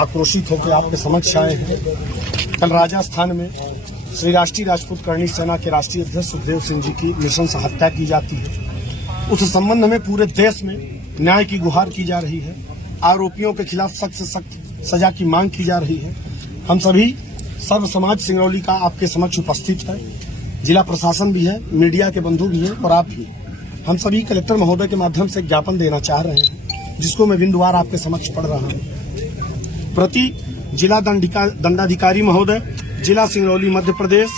आक्रोशित होकर आपके समक्ष आए हैं। कल राजस्थान में श्री राष्ट्रीय राजपूत करणी सेना के राष्ट्रीय अध्यक्ष सुखदेव सिंह जी की नृशंस हत्या की जाती है। उस संबंध में पूरे देश में न्याय की गुहार की जा रही है। आरोपियों के खिलाफ सख्त से सख्त सजा की मांग की जा रही है। हम सभी सर्व समाज सिंगरौली का आपके समक्ष उपस्थित है। जिला प्रशासन भी है, मीडिया के बंधु भी हैं और आप भी। हम सभी कलेक्टर महोदय के माध्यम से ज्ञापन देना चाह रहे हैं, जिसको मैं बिंदुवार आपके समक्ष पढ़ रहा हूँ। प्रति जिला दंडाधिकारी महोदय, जिला सिंगरौली मध्य प्रदेश।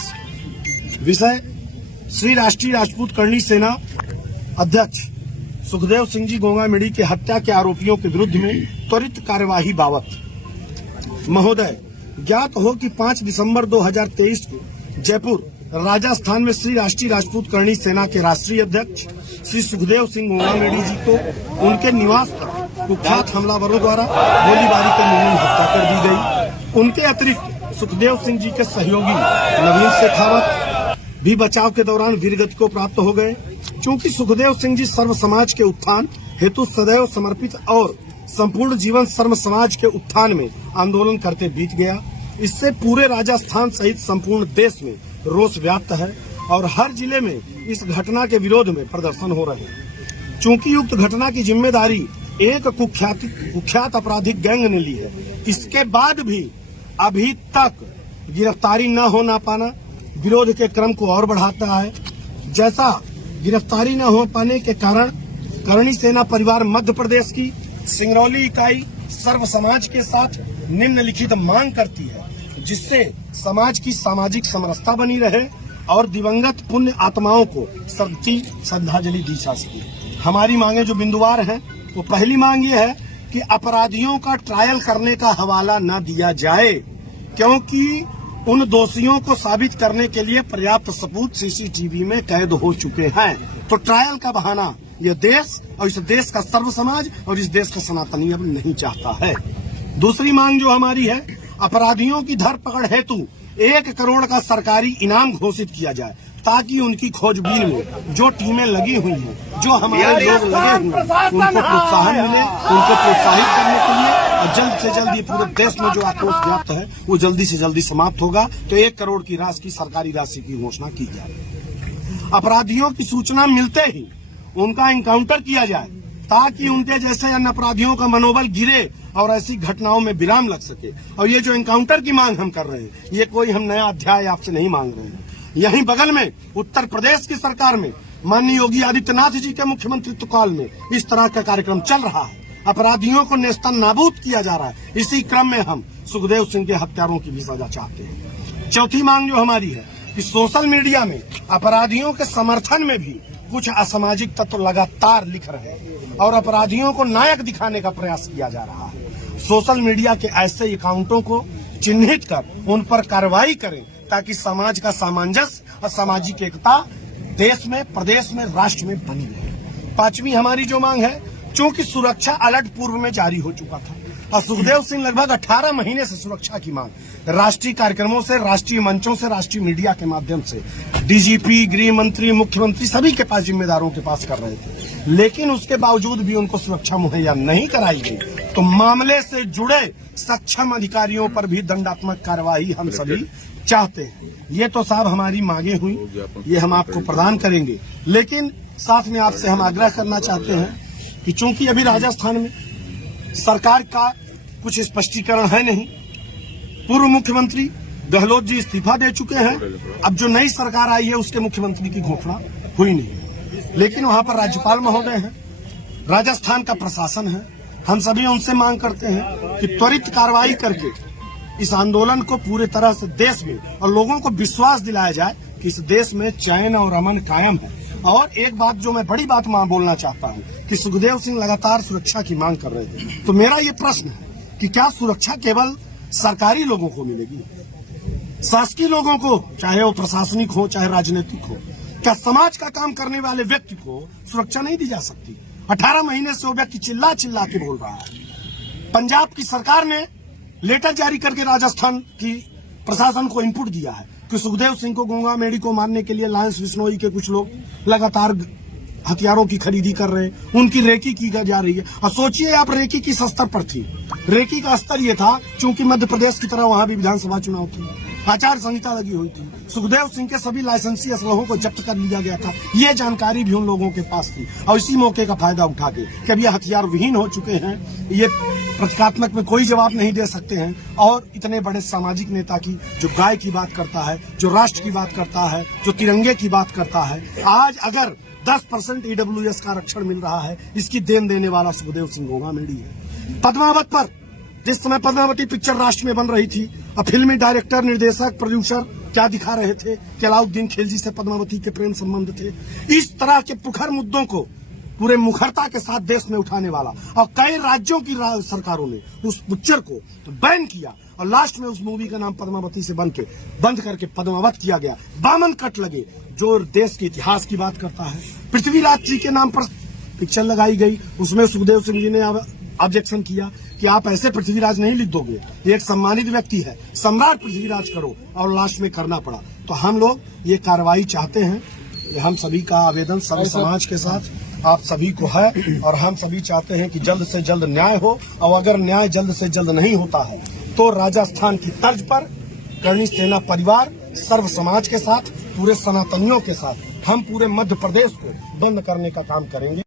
विषय: श्री राष्ट्रीय राजपूत करणी सेना अध्यक्ष सुखदेव सिंह जी गोंगा मेढ़ी के हत्या के आरोपियों के विरुद्ध में त्वरित कार्यवाही बाबत। महोदय, ज्ञात हो कि 5 दिसंबर 2023 को जयपुर राजस्थान में श्री राष्ट्रीय राजपूत करणी सेना के राष्ट्रीय अध्यक्ष श्री सुखदेव सिंह गोंगा मेढ़ी जी को उनके निवास पर कुख्यात हमलावरों द्वारा गोलीबारी कर निर्मम हत्या कर दी गई। उनके अतिरिक्त सुखदेव सिंह जी के सहयोगी नवीन शेखावत भी बचाव के दौरान वीरगति को प्राप्त हो गए। चूंकि सुखदेव सिंह जी सर्व समाज के उत्थान हेतु सदैव समर्पित और संपूर्ण जीवन सर्व समाज के उत्थान में आंदोलन करते बीत गया, इससे पूरे राजस्थान सहित संपूर्ण देश में रोष व्याप्त है और हर जिले में इस घटना के विरोध में प्रदर्शन हो रहे हैं। चूंकि उक्त घटना की जिम्मेदारी एक कुख्यात आपराधिक गैंग ने ली है, इसके बाद भी अभी तक गिरफ्तारी न हो पाना विरोध के क्रम को और बढ़ाता है। जैसा गिरफ्तारी न हो पाने के कारण करणी सेना परिवार मध्य प्रदेश की सिंगरौली इकाई सर्व समाज के साथ निम्नलिखित मांग करती है, जिससे समाज की सामाजिक समरसता बनी रहे और दिवंगत पुण्य आत्माओं को सच्ची श्रद्धांजलि दी जा सके। हमारी मांगे जो बिंदुवार हैं, वो पहली मांग ये है कि अपराधियों का ट्रायल करने का हवाला न दिया जाए, क्योंकि उन दोषियों को साबित करने के लिए पर्याप्त सबूत सीसीटीवी में कैद हो चुके हैं। तो ट्रायल का बहाना यह देश और इस देश का सर्व समाज और इस देश का सनातनी अब नहीं चाहता है। दूसरी मांग जो हमारी है, अपराधियों की धरपकड़ हेतु 1 करोड़ का सरकारी इनाम घोषित किया जाए, ताकि उनकी खोजबीन में जो टीमें लगी हुई हैं, जो हमारे लोग लगे हुए हैं, उनको प्रोत्साहन मिले, उनको प्रोत्साहित करने के लिए। और जल्द से जल्द ये पूरे देश में जो आक्रोश व्याप्त है वो जल्दी से जल्दी समाप्त होगा। तो 1 करोड़ की राशि की सरकारी राशि की घोषणा की जाए। अपराधियों की सूचना मिलते ही उनका एनकाउंटर किया जाए, ताकि उनके जैसे अन्य अपराधियों का मनोबल गिरे और ऐसी घटनाओं में विराम लग सके। और ये जो एनकाउंटर की मांग हम कर रहे हैं, ये कोई हम नया अध्याय आपसे नहीं मांग रहे हैं। यहीं बगल में उत्तर प्रदेश की सरकार में माननीय योगी आदित्यनाथ जी के मुख्यमंत्रित्व काल में इस तरह का कार्यक्रम चल रहा है। अपराधियों को नेस्तनाबूद किया जा रहा है। इसी क्रम में हम सुखदेव सिंह के हत्यारों की भी सजा चाहते हैं। चौथी मांग जो हमारी है कि सोशल मीडिया में अपराधियों के समर्थन में भी कुछ असामाजिक तत्व लगातार लिख रहे हैं और अपराधियों को नायक दिखाने का प्रयास किया जा रहा है। सोशल मीडिया के ऐसे अकाउंटों को चिन्हित कर उन पर कार्रवाई करें, ताकि समाज का सामंजस्य और सामाजिक एकता देश में, प्रदेश में, राष्ट्र में बनी रहे। पांचवी हमारी जो मांग है, चूंकि सुरक्षा अलर्ट पूर्व में जारी हो चुका था और सुखदेव सिंह लगभग 18 महीने से सुरक्षा की मांग राष्ट्रीय कार्यक्रमों से, राष्ट्रीय मंचों से, राष्ट्रीय मीडिया के माध्यम से डीजीपी, गृह मंत्री, मुख्यमंत्री सभी के पास, जिम्मेदारों के पास कर रहे थे, लेकिन उसके बावजूद भी उनको सुरक्षा मुहैया नहीं कराई गई। तो मामले से जुड़े सक्षम अधिकारियों पर भी दंडात्मक कार्यवाही हम सभी चाहते हैं। ये तो साहब हमारी मांगे हुई, ये हम आपको प्रदान करेंगे। लेकिन साथ में आपसे हम आग्रह करना चाहते हैं कि चूंकि अभी राजस्थान में सरकार का कुछ स्पष्टीकरण है नहीं, पूर्व मुख्यमंत्री गहलोत जी इस्तीफा दे चुके हैं, अब जो नई सरकार आई है उसके मुख्यमंत्री की घोषणा हुई नहीं, लेकिन वहां पर राज्यपाल महोदय हैं, राजस्थान का प्रशासन है। हम सभी उनसे मांग करते हैं कि त्वरित कार्रवाई करके इस आंदोलन को पूरे तरह से देश में और लोगों को विश्वास दिलाया जाए कि इस देश में चैन और अमन कायम है। और एक बात जो मैं बड़ी बात बोलना चाहता हूँ कि सुखदेव सिंह लगातार सुरक्षा की मांग कर रहे थे, तो मेरा ये प्रश्न है कि क्या सुरक्षा केवल सरकारी लोगों को मिलेगी? शासकीय लोगों को, चाहे वो प्रशासनिक हो चाहे राजनीतिक हो, क्या समाज का काम करने वाले व्यक्ति को सुरक्षा नहीं दी जा सकती? 18 महीने से वो व्यक्ति चिल्ला चिल्ला के बोल रहा है। पंजाब की सरकार ने लेटर जारी करके राजस्थान की प्रशासन को इनपुट दिया है कि सुखदेव सिंह को, गोंगा मेढ़ी को मारने के लिए लायंस बिश्नोई के कुछ लोग लगातार हथियारों की खरीदी कर रहे हैं, उनकी रेकी की जा रही है। और सोचिए आप, रेकी किस स्तर पर थी। रेकी का स्तर ये था, चूंकि मध्य प्रदेश की तरह वहां भी विधानसभा चुनाव थी, आचार संहिता लगी हुई थी, सुखदेव सिंह के सभी लाइसेंसी असलहों को जब्त कर लिया गया था। ये जानकारी भी उन लोगों के पास थी और इसी मौके का फायदा उठा के कि अब ये हथियार विहीन हो चुके हैं, ये प्रतीकात्मक में कोई जवाब नहीं दे सकते हैं। और इतने बड़े सामाजिक नेता की, जो गाय की बात करता है, जो राष्ट्र की बात करता है, जो तिरंगे की बात करता है, आज अगर 10% EWS का आरक्षण मिल रहा है, इसकी देन देने वाला सुखदेव सिंह गोगामेडी है। पद्मावत पर जिस समय पद्मावती पिक्चर राष्ट्र में बन रही थी, अब फिल्मी डायरेक्टर, निर्देशक, प्रोड्यूसर क्या दिखा रहे थे कि अलाउद्दीन खिलजी से पद्मावती के प्रेम संबंध थे। इस तरह के प्रखर मुद्दों को पूरे मुखरता के साथ देश में उठाने वाला, और कई राज्यों की सरकारों ने उस पिक्चर को बैन किया और लास्ट में उस मूवी का नाम पद्मावती से बंद करके पद्मावत किया गया। बामन कट लगे, जो देश के इतिहास की बात करता है। पृथ्वीराज जी के नाम पर पिक्चर लगाई गई, उसमें सुखदेव सिंह जी ने ऑब्जेक्शन किया कि आप ऐसे पृथ्वीराज नहीं लिख दोगे, ये एक सम्मानित व्यक्ति है, सम्राट पृथ्वीराज करो, और लास्ट में करना पड़ा। तो हम लोग ये कार्रवाई चाहते हैं। हम सभी का आवेदन सभी समाज के साथ आप सभी को है, और हम सभी चाहते हैं कि जल्द से जल्द न्याय हो। और अगर न्याय जल्द से जल्द नहीं होता है तो राजस्थान की तर्ज पर कर्णी सेना परिवार सर्व समाज के साथ, पूरे सनातनियों के साथ हम पूरे मध्य प्रदेश को बंद करने का काम करेंगे।